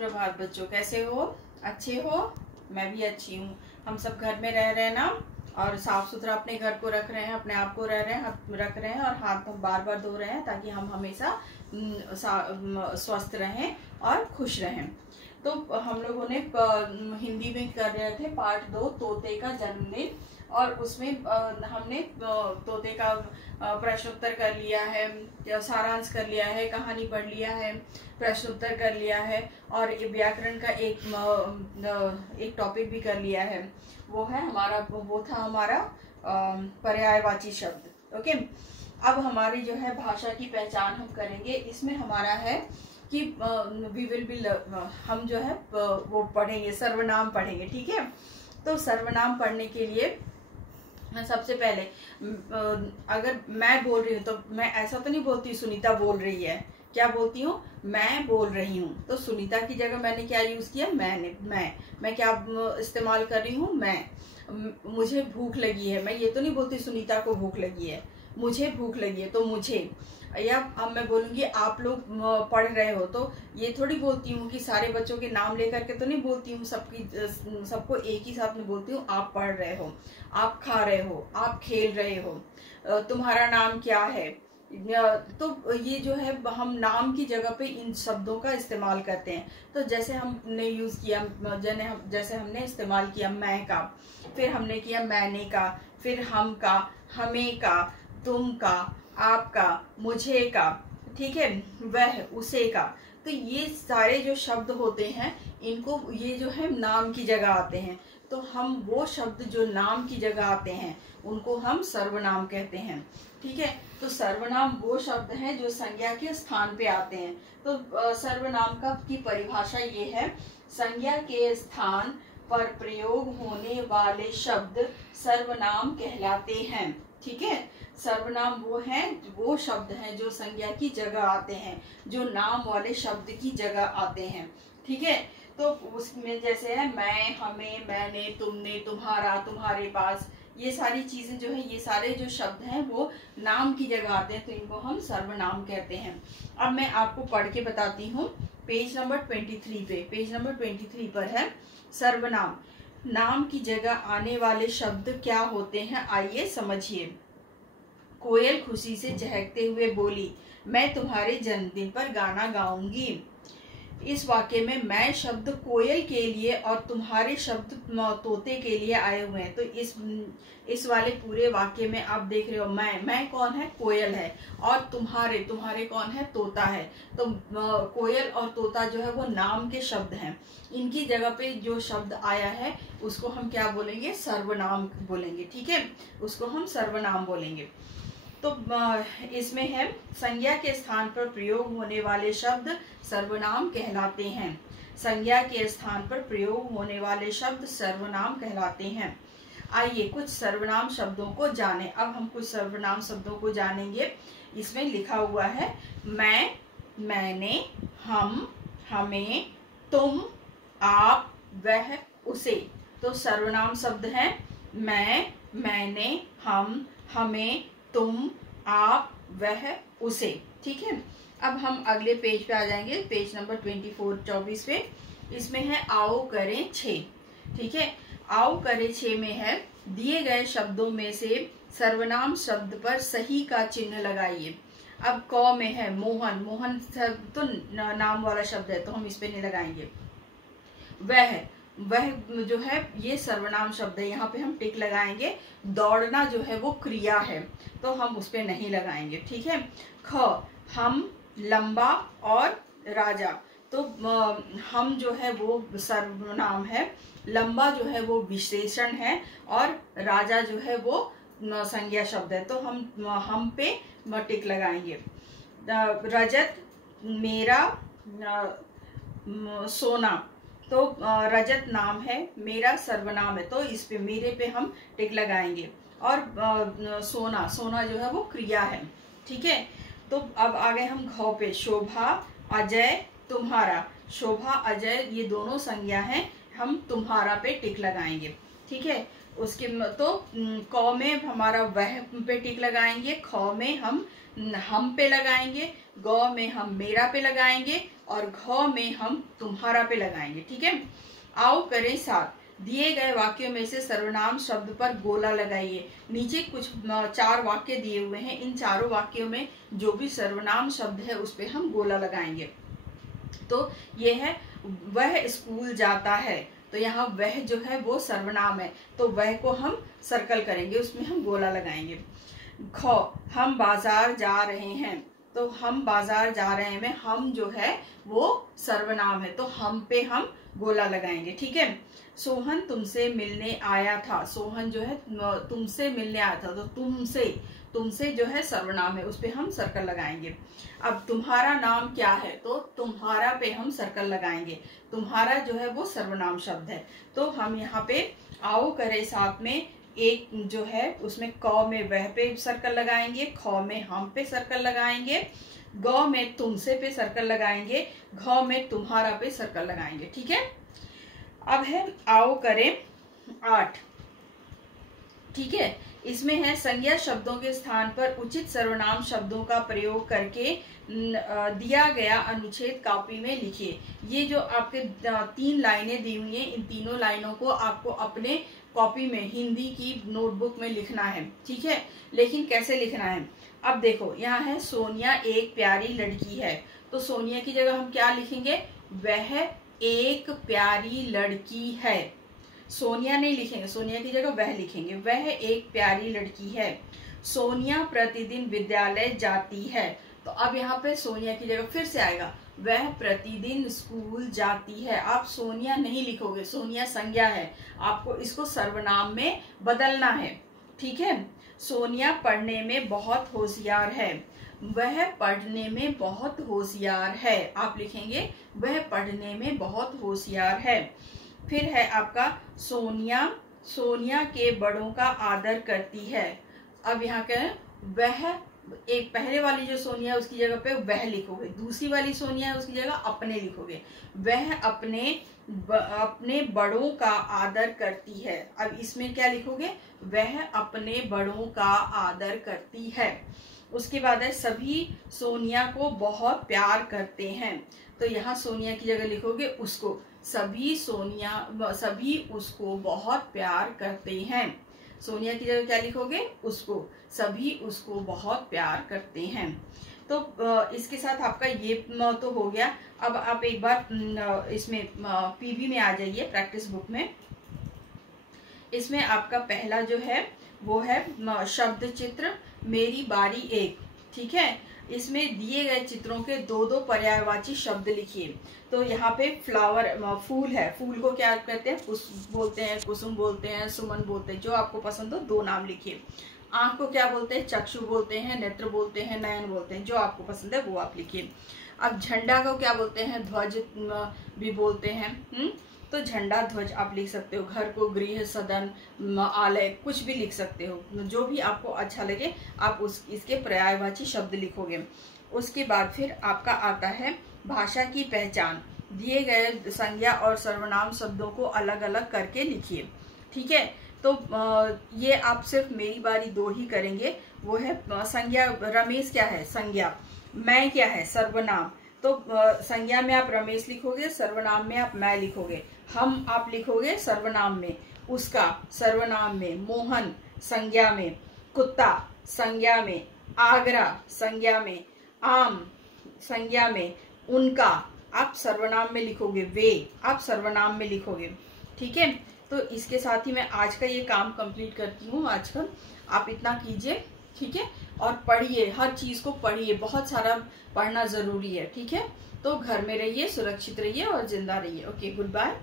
प्रभात बच्चों, कैसे हो? अच्छे हो? मैं भी अच्छी हूँ। हम सब घर में रह रहे हैं ना, और साफ सुथरा अपने घर को रख रहे हैं, अपने आप को रख रहे हैं और हाथ बार बार धो रहे हैं ताकि हम हमेशा स्वस्थ रहें और खुश रहें। तो हम लोगों ने हिंदी में कर रहे थे पार्ट 2 तोते का जन्मदिन, और उसमें हमने तोते का प्रश्न उत्तर कर लिया है, सारांश कर लिया है, कहानी पढ़ लिया है, प्रश्न उत्तर कर लिया है, और व्याकरण का एक टॉपिक भी कर लिया है। वो था हमारा पर्यायवाची शब्द। ओके, अब हमारी जो है भाषा की पहचान हम करेंगे। इसमें हमारा है कि वी विल बी हम जो है वो पढ़ेंगे, सर्वनाम पढ़ेंगे। ठीक है, तो सर्वनाम पढ़ने के लिए सबसे पहले अगर मैं बोल रही हूँ तो मैं ऐसा तो नहीं बोलती सुनीता बोल रही है। क्या बोलती हूँ? मैं बोल रही हूँ। तो सुनीता की जगह मैंने क्या यूज किया? मैं क्या इस्तेमाल कर रही हूँ? मुझे भूख लगी है। मैं ये तो नहीं बोलती सुनीता को भूख लगी है, मुझे भूख लगी है तो मुझे। या अब मैं बोलूंगी आप लोग पढ़ रहे हो, तो ये थोड़ी बोलती हूँ कि सारे बच्चों के नाम लेकर के तो नहीं बोलती हूँ, सबको एक ही साथ में बोलती हूँ। आप पढ़ रहे हो, आप खा रहे हो, आप खेल रहे हो, तुम्हारा नाम क्या है। तो ये जो है हम नाम की जगह पे इन शब्दों का इस्तेमाल करते हैं। तो जैसे हमने यूज किया, जैसे हमने इस्तेमाल किया मैं का, फिर हमने किया मैंने का, फिर हम का, हमें का, तुम का, आपका, मुझे का, ठीक है, वह, उसे का। तो ये सारे जो शब्द होते हैं, इनको ये जो है नाम की जगह आते हैं। तो हम वो शब्द जो नाम की जगह आते हैं उनको हम सर्वनाम कहते हैं। ठीक है, तो सर्वनाम वो शब्द हैं जो संज्ञा के स्थान पे आते हैं। तो सर्वनाम की परिभाषा ये है, संज्ञा के स्थान पर प्रयोग होने वाले शब्द सर्वनाम कहलाते हैं। ठीक है, सर्वनाम वो शब्द हैं जो संज्ञा की जगह आते हैं, जो नाम वाले शब्द की जगह आते हैं। ठीक है, तो उसमें जैसे है मैं, हमें, मैंने, तुमने, तुम्हारा, तुम्हारे पास, ये सारी चीजें जो है, ये सारे जो शब्द हैं वो नाम की जगह आते हैं, तो इनको हम सर्वनाम कहते हैं। अब मैं आपको पढ़ के बताती हूँ। पेज नंबर 23 पर है सर्वनाम। नाम की जगह आने वाले शब्द क्या होते हैं, आइए समझिए। कोयल खुशी से चहकते हुए बोली, मैं तुम्हारे जन्मदिन पर गाना गाऊंगी। इस वाक्य में मैं शब्द कोयल के लिए और तुम्हारे शब्द तोते के लिए आए हुए हैं। तो इस वाले पूरे वाक्य में आप देख रहे हो, मैं कौन है? कोयल है। और तुम्हारे कौन है? तोता है। तो कोयल और तोता जो है वो नाम के शब्द हैं। इनकी जगह पे जो शब्द आया है उसको हम क्या बोलेंगे? सर्वनाम बोलेंगे। ठीक है, उसको हम सर्वनाम बोलेंगे। तो इसमें है संज्ञा के स्थान पर प्रयोग होने वाले शब्द सर्वनाम कहलाते हैं। संज्ञा के स्थान पर प्रयोग होने वाले शब्द सर्वनाम कहलाते हैं। आइए कुछ सर्वनाम शब्दों को जानें। अब हम कुछ सर्वनाम शब्दों को जानेंगे। इसमें लिखा हुआ है मैं, मैंने, हम, हमें, तुम, आप, वह, उसे। तो सर्वनाम शब्द हैं मैं, मैंने, हम, हमें, तुम, आप, वह, उसे। ठीक है, अब हम अगले पेज पे आ जाएंगे, पेज नंबर 24 पे। इसमें है आओ करें 6। ठीक है, आओ करें 6 में है दिए गए शब्दों में से सर्वनाम शब्द पर सही का चिन्ह लगाइए। अब क में है मोहन, मोहन तो नाम वाला शब्द है तो हम इस पे नहीं लगाएंगे। वह जो है ये सर्वनाम शब्द है, यहाँ पे हम टिक लगाएंगे। दौड़ना जो है वो क्रिया है तो हम उस पे नहीं लगाएंगे। ठीक है, ख हम, लंबा और राजा। तो हम जो है वो सर्वनाम है, लंबा जो है वो विशेषण है, और राजा जो है वो संज्ञा शब्द है। तो हम पे टिक लगाएंगे। रजत, मेरा, सोना। तो रजत नाम है, मेरा सर्वनाम है तो इस पे मेरे पे हम टिक लगाएंगे। और सोना जो है वो क्रिया है। ठीक है, तो अब आ गए हम घ पे। शोभा, अजय, तुम्हारा। शोभा, अजय ये दोनों संज्ञा हैं, हम तुम्हारा पे टिक लगाएंगे। ठीक है। उसके तो क में हमारा वह पे टिक लगाएंगे, ख में हम पे लगाएंगे, ग में हम मेरा पे लगाएंगे और घ में हम तुम्हारा पे लगाएंगे। ठीक है। आओ करें साथ। दिए गए वाक्यों में से सर्वनाम शब्द पर गोला लगाइए। नीचे कुछ 4 वाक्य दिए हुए हैं, इन चारों वाक्यों में जो भी सर्वनाम शब्द है उस पे हम गोला लगाएंगे। तो ये है वह स्कूल जाता है, तो यहाँ वह जो है वो सर्वनाम है, तो वह को हम सर्कल करेंगे, उसमें हम गोला लगाएंगे। ख हम बाजार जा रहे हैं, तो हम बाजार जा रहे हैं में हम जो है वो सर्वनाम है, तो हम पे हम गोला लगाएंगे। ठीक है। सोहन तुमसे मिलने आया था, सोहन जो है तुमसे मिलने आया था, तो तुमसे जो है सर्वनाम है, उस पे हम सर्कल लगाएंगे। अब तुम्हारा नाम क्या है, तो तुम्हारा पे हम सर्कल लगाएंगे, तुम्हारा जो है वो सर्वनाम शब्द है। तो हम यहाँ पे आओ करे साथ में एक जो है उसमें क में वह पे सर्कल लगाएंगे, ख में हम पे सर्कल लगाएंगे, ग में तुमसे पे सर्कल लगाएंगे, घ में तुम्हारा पे सर्कल लगाएंगे। ठीक है। अब है आओ करें 8। ठीक है। इसमें है संज्ञा शब्दों के स्थान पर उचित सर्वनाम शब्दों का प्रयोग करके दिया गया अनुच्छेद कॉपी में लिखिए। ये जो आपके 3 लाइनें दी हुई हैं, इन तीनों लाइनों को आपको अपने कॉपी में हिंदी की नोटबुक में लिखना है। ठीक है। लेकिन कैसे लिखना है, अब देखो यहाँ है सोनिया एक प्यारी लड़की है, तो सोनिया की जगह हम क्या लिखेंगे, वह एक प्यारी लड़की है। सोनिया नहीं लिखेंगे, सोनिया की जगह वह लिखेंगे, वह एक प्यारी लड़की है। सोनिया प्रतिदिन विद्यालय जाती है, तो अब यहाँ पे सोनिया की जगह फिर से आएगा वह प्रतिदिन स्कूल जाती है। आप सोनिया नहीं लिखोगे, सोनिया संज्ञा है, आपको इसको सर्वनाम में बदलना है। ठीक है। सोनिया पढ़ने में बहुत होशियार है, वह पढ़ने में बहुत होशियार है, आप लिखेंगे वह पढ़ने में बहुत होशियार है। फिर है आपका सोनिया के बड़ों का आदर करती है। अब यहाँ क्या है, वह एक पहले वाली जो सोनिया है उसकी जगह पे वह लिखोगे, दूसरी वाली सोनिया है उसकी जगह अपने लिखोगे। वह अपने बड़ों का आदर करती है, अब इसमें क्या लिखोगे, वह अपने बड़ों का आदर करती है। उसके बाद है सभी सोनिया को बहुत प्यार करते हैं, तो यहाँ सोनिया की जगह लिखोगे उसको, सभी उसको बहुत प्यार करते हैं। सोनिया की जगह क्या लिखोगे, उसको, सभी उसको बहुत प्यार करते हैं। तो इसके साथ आपका ये तो हो गया। अब आप एक बार इसमें पीवी में आ जाइए, प्रैक्टिस बुक में। इसमें आपका पहला जो है वो है शब्द चित्र मेरी बारी एक। ठीक है। इसमें दिए गए चित्रों के 2-2 पर्यायवाची शब्द लिखिए। तो यहाँ पे फ्लावर फूल है, फूल को क्या कहते हैं, पुष्प बोलते हैं, कुसुम बोलते हैं, सुमन बोलते हैं, जो आपको पसंद हो 2 नाम लिखिए। आंख को क्या बोलते हैं, चक्षु बोलते हैं, नेत्र बोलते हैं, नयन बोलते हैं, जो आपको पसंद है वो आप लिखिए। अब झंडा को क्या बोलते हैं, ध्वज भी बोलते हैं, तो झंडा ध्वज आप लिख सकते हो। घर को गृह, सदन, आलय, कुछ भी लिख सकते हो, जो भी आपको अच्छा लगे आप इसके पर्यायवाची शब्द लिखोगे। उसके बाद फिर आपका आता है भाषा की पहचान। दिए गए संज्ञा और सर्वनाम शब्दों को अलग अलग करके लिखिए। ठीक है। तो ये आप सिर्फ मेरी बारी 2 ही करेंगे। वो है संज्ञा, रमेश क्या है, संज्ञा, मैं क्या है, सर्वनाम। तो संज्ञा में आप रमेश लिखोगे, सर्वनाम में आप मैं लिखोगे, हम आप लिखोगे सर्वनाम में, उसका सर्वनाम में, मोहन संज्ञा में, कुत्ता संज्ञा में, आगरा संज्ञा में, आम संज्ञा में, उनका आप सर्वनाम में लिखोगे, वे आप सर्वनाम में लिखोगे। ठीक है। तो इसके साथ ही मैं आज का ये काम कंप्लीट करती हूँ। आजकल आप इतना कीजिए। ठीक है। और पढ़िए, हर चीज को पढ़िए, बहुत सारा पढ़ना जरूरी है। ठीक है। तो घर में रहिए, सुरक्षित रहिए और जिंदा रहिए। Okay, good bye.